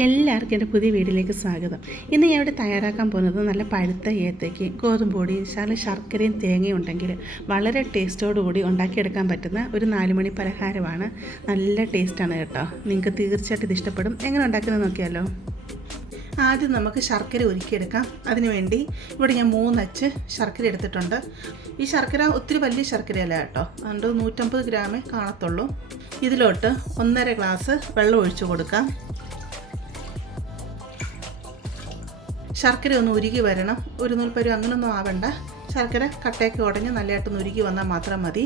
എല്ലാവർക്കും എൻ്റെ പുതിയ വീഡിയോയിലേക്ക് സ്വാഗതം. ഇന്ന് ഞാൻ ഇവിടെ തയ്യാറാക്കാൻ പോകുന്നത് നല്ല പഴുത്ത ഏത്തയ്ക്ക് ഗോതമ്പ് പൊടി ശർക്കരയും തേങ്ങയും ഉണ്ടെങ്കിൽ വളരെ ടേസ്റ്റോടുകൂടി ഉണ്ടാക്കിയെടുക്കാൻ പറ്റുന്ന ഒരു 4 മണി പലഹാരമാണ്. നല്ല ടേസ്റ്റാണ് കേട്ടോ. നിങ്ങൾക്ക് തീർച്ചയായിട്ടും ഇത് ഇഷ്ടപ്പെടും. എങ്ങനെ ഉണ്ടാക്കുന്നത് നോക്കിയാലോ. ആദ്യം നമുക്ക് ശർക്കര ഉരുക്കിയെടുക്കാം. അതിനുവേണ്ടി ഇവിടെ ഞാൻ 3 അച്ച് ശർക്കര എടുത്തിട്ടുണ്ട്. ഈ ശർക്കര ഒത്തിരി വലിയ ശർക്കരയല്ല കേട്ടോ, അതുകൊണ്ട് 150 ഗ്രാമേ കാണത്തുള്ളൂ. ഇതിലോട്ട് 1.5 ഗ്ലാസ് വെള്ളം ഒഴിച്ചു കൊടുക്കാം. ശർക്കര ഒന്ന് ഉരുകി വരണം. ഒരു നൂൽപ്പരുവം അങ്ങനൊന്നും ആവണ്ട. ശർക്കര കട്ടയൊക്കെ ഉടഞ്ഞ് നല്ലതായിട്ടൊന്ന് ഉരുകി വന്നാൽ മാത്രം മതി.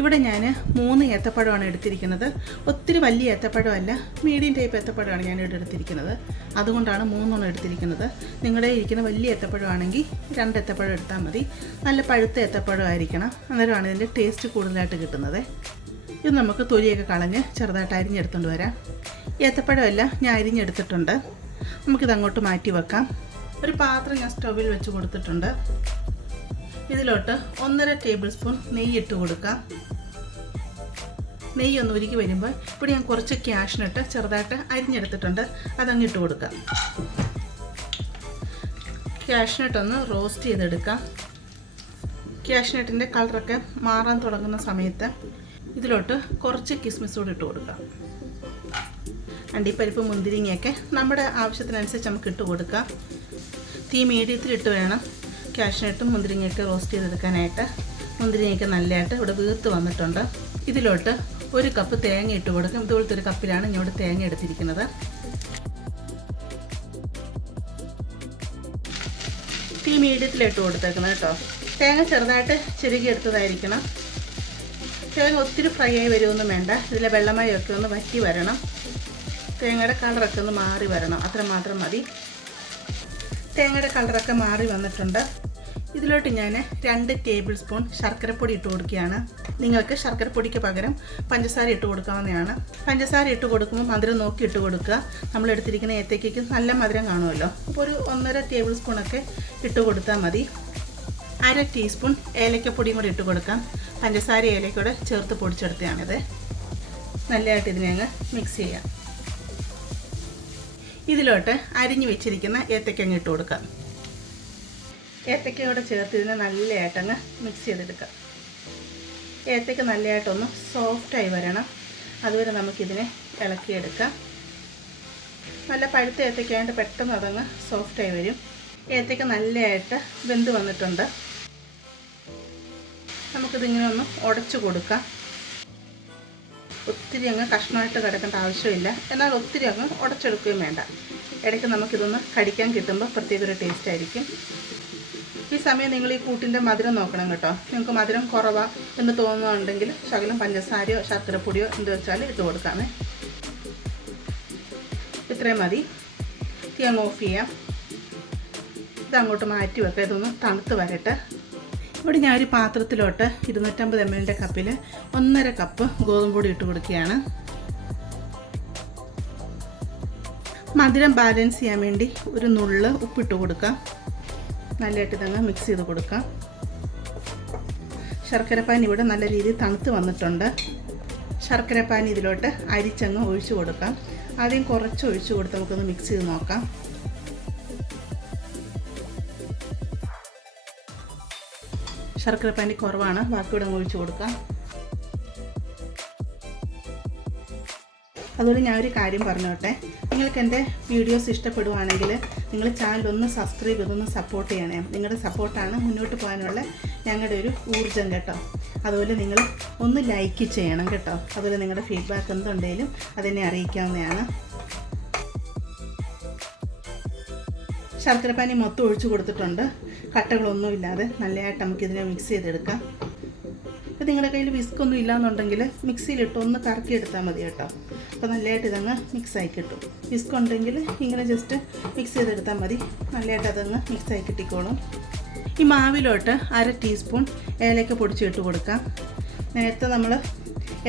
ഇവിടെ ഞാൻ 3 ഏത്തപ്പഴമാണ് എടുത്തിരിക്കുന്നത്. ഒത്തിരി വലിയ ഏത്തപ്പഴമല്ല, മീഡിയം ടൈപ്പ് ഏത്തപ്പഴമാണ് ഞാനിവിടെ എടുത്തിരിക്കുന്നത്. അതുകൊണ്ടാണ് 3 എടുത്തിരിക്കുന്നത്. നിങ്ങളുടെ ഇരിക്കുന്ന വലിയ ഏത്തപ്പഴമാണെങ്കിൽ 2 ഏത്തപ്പഴം എടുത്താൽ മതി. നല്ല പഴുത്ത ഏത്തപ്പഴമായിരിക്കണം, അന്നേരമാണ് ഇതിൻ്റെ ടേസ്റ്റ് കൂടുതലായിട്ട് കിട്ടുന്നത്. ഇത് നമുക്ക് തൊലിയൊക്കെ കളഞ്ഞ് ചെറുതായിട്ട് അരിഞ്ഞെടുത്തുകൊണ്ട് വരാം. ഏത്തപ്പഴമെല്ലാം ഞാൻ അരിഞ്ഞെടുത്തിട്ടുണ്ട്. നമുക്കിത് അങ്ങോട്ട് മാറ്റി വെക്കാം. ഒരു പാത്രം ഞാൻ സ്റ്റൗവിൽ വെച്ച് കൊടുത്തിട്ടുണ്ട്. ഇതിലോട്ട് 1.5 ടേബിൾ സ്പൂൺ നെയ്യ് ഇട്ട് കൊടുക്കാം. നെയ്യ് ഒന്ന് ഉരുക്കി വരുമ്പോൾ ഇവിടെ ഞാൻ കുറച്ച് കാഷ്നട്ട് ചെറുതായിട്ട് അരിഞ്ഞെടുത്തിട്ടുണ്ട്, അതങ്ങ് ഇട്ട് കൊടുക്കാം. കാഷ്നട്ട് ഒന്ന് റോസ്റ്റ് ചെയ്തെടുക്കാം. കാഷ്നട്ടിൻ്റെ കളറൊക്കെ മാറാൻ തുടങ്ങുന്ന സമയത്ത് ഇതിലോട്ട് കുറച്ച് കിസ്മിസ് കൂടി ഇട്ട് കൊടുക്കാം. അണ്ടിപ്പരിപ്പ് മുന്തിരിങ്ങയൊക്കെ നമ്മുടെ ആവശ്യത്തിനനുസരിച്ച് നമുക്ക് ഇട്ട് കൊടുക്കാം. തീ മീഡിയത്തിലിട്ട് വേണം കാഷ്നട്ടും മുന്തിരിങ്ങയൊക്കെ റോസ്റ്റ് ചെയ്തെടുക്കാനായിട്ട്. മുന്തിരിങ്ങയൊക്കെ നല്ലതായിട്ട് ഇവിടെ വീർത്ത് വന്നിട്ടുണ്ട്. ഇതിലോട്ട് 1 കപ്പ് തേങ്ങ ഇട്ട് കൊടുക്കും. ഇതുപോലത്തെ ഒരു കപ്പിലാണ് ഞാൻ ഇവിടെ തേങ്ങ എടുത്തിരിക്കുന്നത്. തീ മീഡിയത്തിലിട്ട് കൊടുത്തേക്കുന്നത് കേട്ടോ. തേങ്ങ ചെറുതായിട്ട് ചിരുകി എടുത്തതായിരിക്കണം. തേങ്ങ ഒത്തിരി ഫ്രൈ ആയി വരുമൊന്നും വേണ്ട. ഇതിലെ വെള്ളമയമൊക്കെ ഒന്ന് വറ്റി വരണം. തേങ്ങയുടെ കളറൊക്കെ ഒന്ന് മാറി വരണം, അത്ര മാത്രം മതി. തേങ്ങയുടെ കളറൊക്കെ മാറി വന്നിട്ടുണ്ട്. ഇതിലോട്ട് ഞാൻ 2 ടേബിൾ സ്പൂൺ ശർക്കരപ്പൊടി ഇട്ട് കൊടുക്കുകയാണ്. നിങ്ങൾക്ക് ശർക്കരപ്പൊടിക്ക് പകരം പഞ്ചസാര ഇട്ട് കൊടുക്കാവുന്നതാണ്. പഞ്ചസാര ഇട്ട് കൊടുക്കുമ്പോൾ മധുരം നോക്കി ഇട്ട് കൊടുക്കുക. നമ്മൾ എടുത്തിരിക്കുന്ന ഏത്തയ്ക്കയ്ക്ക് നല്ല മധുരം കാണുമല്ലോ, അപ്പോൾ ഒരു 1.5 ടേബിൾ സ്പൂണൊക്കെ ഇട്ട് കൊടുത്താൽ മതി. 1/2 ടീസ്പൂൺ ഏലക്കപ്പൊടിയും കൂടി ഇട്ട് കൊടുക്കാം. പഞ്ചസാര ഏലക്കയോടെ ചേർത്ത് പൊടിച്ചെടുത്തതാണിത്. നല്ലതായിട്ട് ഇതിനെ അങ്ങ് മിക്സ് ചെയ്യാം. ഇതിലോട്ട് അരിഞ്ഞു വെച്ചിരിക്കുന്ന ഏത്തയ്ക്കങ്ങ് ഇട്ട് കൊടുക്കാം. ഏത്തയ്ക്കയോടെ ചേർത്ത് ഇതിനെ നല്ലതായിട്ടങ്ങ് മിക്സ് ചെയ്തെടുക്കാം. ഏത്തയ്ക്ക നല്ലതായിട്ടൊന്ന് സോഫ്റ്റായി വരണം, അതുവരെ നമുക്കിതിനെ ഇളക്കിയെടുക്കാം. നല്ല പഴുത്ത ഏത്തയ്ക്കായിട്ട് പെട്ടെന്ന് അതങ്ങ് സോഫ്റ്റായി വരും. ഏത്തയ്ക്ക നല്ലതായിട്ട് വെന്ത് വന്നിട്ടുണ്ട്. നമുക്കിതിങ്ങനെ ഒന്ന് ഉടച്ചു കൊടുക്കാം. ഒത്തിരി അങ്ങ് കഷ്ണമായിട്ട് കിടക്കേണ്ട ആവശ്യമില്ല, എന്നാൽ ഒത്തിരി അങ്ങ് ഉടച്ചെടുക്കുകയും വേണ്ട. ഇടയ്ക്ക് നമുക്കിതൊന്ന് കടിക്കാൻ കിട്ടുമ്പോൾ പ്രത്യേക ഒരു ടേസ്റ്റ് ആയിരിക്കും. ഈ സമയം നിങ്ങൾ ഈ കൂട്ടിൻ്റെ മധുരം നോക്കണം കേട്ടോ. നിങ്ങൾക്ക് മധുരം കുറവാ എന്ന് തോന്നുന്നുണ്ടെങ്കിൽ ശകലം പഞ്ചസാരയോ ശർക്കരപ്പൊടിയോ എന്ത് വെച്ചാൽ ഇട്ട് കൊടുക്കാമേ. ഇത്രയും മതി. തീ അങ്ങ് ഓഫ് ചെയ്യാം. ഇതങ്ങോട്ട് മാറ്റി വെക്കാം. ഇതൊന്ന് തണുത്ത് വരട്ടെ. ഇവിടെ ഞാൻ ഒരു പാത്രത്തിലോട്ട് 250 ml കപ്പിൽ 1.5 കപ്പ് ഗോതമ്പ് പൊടി ഇട്ട് കൊടുക്കുകയാണ്. മധുരം ബാലൻസ് ചെയ്യാൻ വേണ്ടി ഒരു നുള്ള് ഉപ്പിട്ട് കൊടുക്കാം. നല്ലതായിട്ട് ഇതങ്ങ് മിക്സ് ചെയ്ത് കൊടുക്കാം. ശർക്കരപ്പാനി ഇവിടെ നല്ല രീതിയിൽ തണുത്ത് വന്നിട്ടുണ്ട്. ശർക്കരപ്പാനി ഇതിലോട്ട് അരിച്ചങ്ങ് ഒഴിച്ചു കൊടുക്കാം. ആദ്യം കുറച്ച് ഒഴിച്ചു കൊടുത്ത് നമുക്കൊന്ന് മിക്സ് ചെയ്ത് നോക്കാം. ശർക്കരപ്പാനി കുറവാണ്, ബാക്കിയുടെ ഒഴിച്ച് കൊടുക്കാം. അതുപോലെ ഞാനൊരു കാര്യം പറഞ്ഞോട്ടെ. നിങ്ങൾക്ക് എൻ്റെ വീഡിയോസ് ഇഷ്ടപ്പെടുവാണെങ്കിൽ നിങ്ങൾ ചാനലൊന്ന് സബ്സ്ക്രൈബ് ചെയ്തൊന്ന് സപ്പോർട്ട് ചെയ്യണേ. നിങ്ങളുടെ സപ്പോർട്ടാണ് മുന്നോട്ട് പോകാനുള്ള ഞങ്ങളുടെ ഒരു ഊർജ്ജം കേട്ടോ. അതുപോലെ നിങ്ങൾ ഒന്ന് ലൈക്ക് ചെയ്യണം കേട്ടോ. അതുപോലെ നിങ്ങളുടെ ഫീഡ്ബാക്ക് എന്തുണ്ടെങ്കിലും അതെന്നെ അറിയിക്കാവുന്നതാണ്. ശർക്കരപ്പാനി മൊത്തം ഒഴിച്ചു കൊടുത്തിട്ടുണ്ട്. കട്ടകളൊന്നുമില്ലാതെ നല്ലതായിട്ട് നമുക്കിതിനെ മിക്സ് ചെയ്തെടുക്കാം. അപ്പോൾ നിങ്ങളുടെ കയ്യിൽ വിസ്കൊന്നും ഇല്ലയെന്നുണ്ടെങ്കിൽ മിക്സിയിലിട്ട് ഒന്ന് കറക്കിയെടുത്താൽ മതി കേട്ടോ. അപ്പോൾ നല്ലതായിട്ട് ഇതങ്ങ് മിക്സായി കിട്ടും. വിസ്ക് ഉണ്ടെങ്കിൽ ഇങ്ങനെ ജസ്റ്റ് മിക്സ് ചെയ്തെടുത്താൽ മതി. നല്ലതായിട്ട് അതങ്ങ് മിക്സായി കിട്ടിക്കോളും. ഈ മാവിലോട്ട് 1/2 ടീസ്പൂൺ ഏലക്ക പൊടിച്ചിട്ട് കൊടുക്കാം. നേരത്തെ നമ്മൾ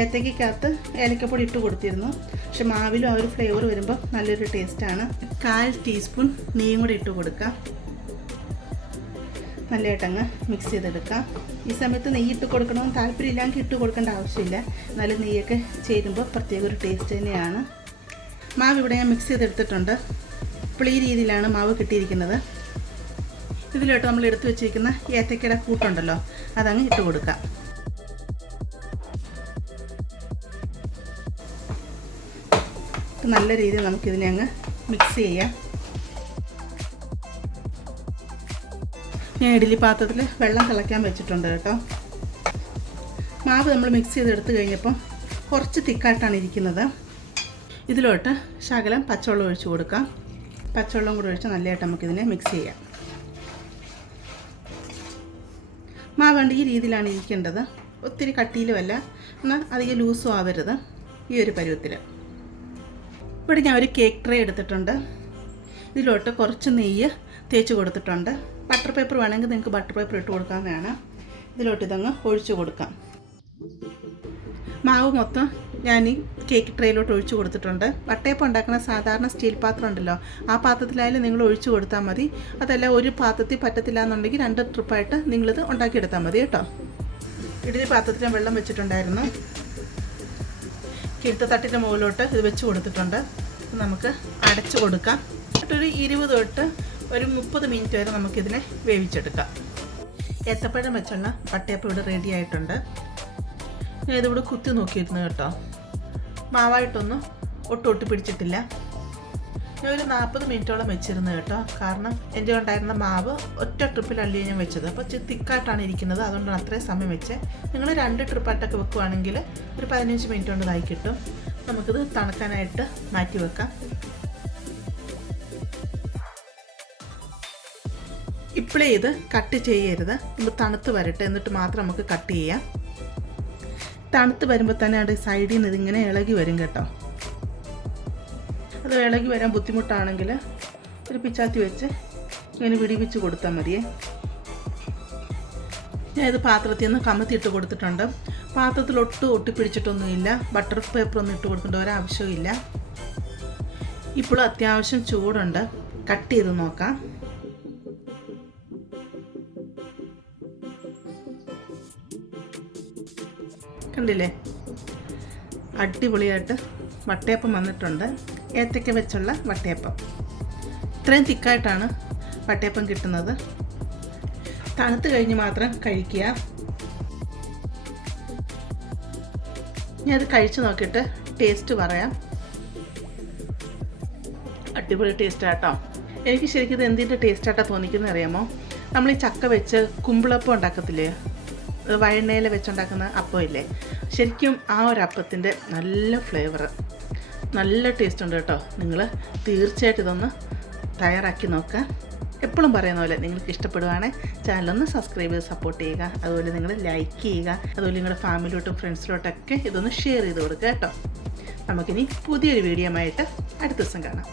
ഏത്തയ്ക്കകത്ത് ഏലക്കപ്പൊടി ഇട്ട് കൊടുത്തിരുന്നു, പക്ഷെ മാവിലും ആ ഒരു ഫ്ലേവർ വരുമ്പോൾ നല്ലൊരു ടേസ്റ്റാണ്. 1/4 ടീസ്പൂൺ നെയ്യും കൂടി ഇട്ട് കൊടുക്കാം. നല്ലതായിട്ടങ്ങ് മിക്സ് ചെയ്തെടുക്കാം. ഈ സമയത്ത് നെയ്യ് ഇട്ട് കൊടുക്കണമെന്ന് താല്പര്യമില്ലെങ്കിൽ ഇട്ട് കൊടുക്കേണ്ട ആവശ്യമില്ല, എന്നാലും നെയ്യൊക്കെ ചേരുമ്പോൾ പ്രത്യേക ഒരു ടേസ്റ്റ് തന്നെയാണ്. മാവ് ഇവിടെ ഞാൻ മിക്സ് ചെയ്തെടുത്തിട്ടുണ്ട്. ഇപ്പോൾ ഈ രീതിയിലാണ് മാവ് കിട്ടിയിരിക്കുന്നത്. ഇതിലോട്ട് നമ്മൾ എടുത്തു വെച്ചിരിക്കുന്ന ഏത്തക്കയുടെ കൂട്ടുണ്ടല്ലോ, അതങ്ങ് ഇട്ട് കൊടുക്കാം. നല്ല രീതിയിൽ നമുക്കിതിനെ അങ്ങ് മിക്സ് ചെയ്യാം. ഞാൻ ഇഡ്ഡലി പാത്രത്തിൽ വെള്ളം തിളയ്ക്കാൻ വെച്ചിട്ടുണ്ട് കേട്ടോ. മാവ് നമ്മൾ മിക്സ് ചെയ്തെടുത്ത് കഴിഞ്ഞപ്പം കുറച്ച് തിക്കായിട്ടാണ് ഇരിക്കുന്നത്. ഇതിലോട്ട് ശകലം പച്ചവെള്ളം ഒഴിച്ച് കൊടുക്കാം. പച്ചവെള്ളം കൂടെ ഒഴിച്ച് നല്ലതായിട്ട് നമുക്കിതിനെ മിക്സ് ചെയ്യാം. മാവ് ഈ രീതിയിലാണ് ഇരിക്കേണ്ടത്. ഒത്തിരി കട്ടിയിലുമല്ല, എന്നാൽ അധികം ലൂസും ആവരുത്. ഈ ഒരു പരുവത്തിൽ. ഇവിടെ ഞാൻ ഒരു കേക്ക് ട്രേ എടുത്തിട്ടുണ്ട്. ഇതിലോട്ട് കുറച്ച് നെയ്യ് തേച്ച് കൊടുത്തിട്ടുണ്ട്. ബട്ടർ പേപ്പർ വേണമെങ്കിൽ നിങ്ങൾക്ക് ബട്ടർ പേപ്പർ ഇട്ട് കൊടുക്കാവുന്നതാണ്. ഇതിലോട്ട് ഇതങ്ങ് ഒഴിച്ച് കൊടുക്കാം. മാവ് മൊത്തം ഞാൻ ഈ കേക്ക് ട്രേയിലോട്ട് ഒഴിച്ച് കൊടുത്തിട്ടുണ്ട്. വട്ടയപ്പം ഉണ്ടാക്കുന്ന സാധാരണ സ്റ്റീൽ പാത്രം ഉണ്ടല്ലോ, ആ പാത്രത്തിലായാലും നിങ്ങൾ ഒഴിച്ച് കൊടുത്താൽ മതി. അതല്ല ഒരു പാത്രത്തിൽ പറ്റത്തില്ല എന്നുണ്ടെങ്കിൽ 2 ട്രിപ്പായിട്ട് നിങ്ങളിത് ഉണ്ടാക്കിയെടുത്താൽ മതി കേട്ടോ. ഇഡ്ഡലി പാത്രത്തിൽ ഞാൻ വെള്ളം വെച്ചിട്ടുണ്ടായിരുന്നു. കിഴുത്തട്ടിൻ്റെ മുകളിലോട്ട് ഇത് വെച്ച് കൊടുത്തിട്ടുണ്ട്. നമുക്ക് അടച്ച് കൊടുക്കാം. എന്നിട്ടൊരു 20 തൊട്ട് ഒരു 30 മിനിറ്റ് വരെ നമുക്കിതിനെ വേവിച്ചെടുക്കാം. ഏത്തപ്പഴം വെച്ചുള്ള വട്ടയപ്പം ഇവിടെ റെഡി ആയിട്ടുണ്ട്. ഞാൻ ഇതിവിടെ കുത്തി നോക്കിയിരുന്നു കേട്ടോ. മാവായിട്ടൊന്നും ഒട്ടി പിടിച്ചിട്ടില്ല. ഞാൻ ഒരു 40 മിനിറ്റോളം വെച്ചിരുന്നു കേട്ടോ. കാരണം എൻ്റെ ഉണ്ടായിരുന്ന മാവ് ഒറ്റ ട്രിപ്പിലല്ലേ ഞാൻ വെച്ചത്. അപ്പോൾ തിക്കായിട്ടാണ് ഇരിക്കുന്നത്, അതുകൊണ്ടാണ് അത്രയും സമയം വെച്ചത്. നിങ്ങൾ 2 ട്രിപ്പായിട്ടൊക്കെ വെക്കുവാണെങ്കിൽ ഒരു 15 മിനിറ്റ് കൊണ്ട് ഇതായി കിട്ടും. നമുക്കിത് തണുക്കാനായിട്ട് മാറ്റി വെക്കാം. ഇപ്പോഴേ ഇത് കട്ട് ചെയ്യരുത്, നമ്മൾ തണുത്ത് വരട്ടെ, എന്നിട്ട് മാത്രം നമുക്ക് കട്ട് ചെയ്യാം. തണുത്ത് വരുമ്പോൾ തന്നെ അവിടെ സൈഡിൽ നിന്ന് ഇതിങ്ങനെ ഇളകി വരും കേട്ടോ. അത് ഇളകി വരാൻ ബുദ്ധിമുട്ടാണെങ്കിൽ ഒരു പിച്ചാത്തി വെച്ച് ഇങ്ങനെ വിടിവിച്ച് കൊടുത്താൽ മതിയേ. ഞാൻ ഇത് പാത്രത്തിൽ നിന്ന് കമത്തിയിട്ട് കൊടുത്തിട്ടുണ്ട്. പാത്രത്തിലൊട്ട് ഒട്ടിപ്പിടിച്ചിട്ടൊന്നുമില്ല. ബട്ടർ പേപ്പറൊന്നും ഇട്ട് കൊടുക്കേണ്ട ഒരാവശ്യമില്ല. ഇപ്പോഴും അത്യാവശ്യം ചൂടുണ്ട്. കട്ട് ചെയ്ത് നോക്കാം. കണ്ടില്ലേ, അടിപൊളിയായിട്ട് വട്ടയപ്പം വന്നിട്ടുണ്ട്. ഏത്തക്ക വെച്ചുള്ള വട്ടയപ്പം. ഇത്രയും തിക്കായിട്ടാണ് വട്ടയപ്പം കിട്ടുന്നത്. തണുത്ത് കഴിഞ്ഞ് മാത്രം കഴിക്കുക. ഞാനത് കഴിച്ച് നോക്കിയിട്ട് ടേസ്റ്റ് പറയാം. അടിപൊളി ടേസ്റ്റാട്ടോ. എനിക്ക് ശരിക്കും ഇത് എന്തിൻ്റെ ടേസ്റ്റായിട്ടാണ് തോന്നിക്കുന്നത് അറിയാമോ? നമ്മൾ ഈ ചക്ക വെച്ച് കുമ്പിളപ്പം ഉണ്ടാക്കത്തില്ലേ, വഴണയില വെച്ചുണ്ടാക്കുന്ന അപ്പം ഇല്ലേ, ശരിക്കും ആ ഒരു അപ്പത്തിൻ്റെ നല്ല ഫ്ലേവർ, നല്ല ടേസ്റ്റ് ഉണ്ട് കേട്ടോ. നിങ്ങൾ തീർച്ചയായിട്ടും ഇതൊന്ന് തയ്യാറാക്കി നോക്കുക. എപ്പോഴും പറയുന്ന പോലെ നിങ്ങൾക്ക് ഇഷ്ടപ്പെടുവാണെങ്കിൽ ചാനലൊന്ന് സബ്സ്ക്രൈബ് ചെയ്ത് സപ്പോർട്ട് ചെയ്യുക. അതുപോലെ നിങ്ങൾ ലൈക്ക് ചെയ്യുക. അതുപോലെ നിങ്ങളുടെ ഫാമിലിയോട്ടും ഫ്രണ്ട്സിലോട്ടൊക്കെ ഇതൊന്ന് ഷെയർ ചെയ്ത് കൊടുക്കുക കേട്ടോ. നമുക്കിനി പുതിയൊരു വീഡിയോ ആയിട്ട് അടുത്ത ദിവസം കാണാം.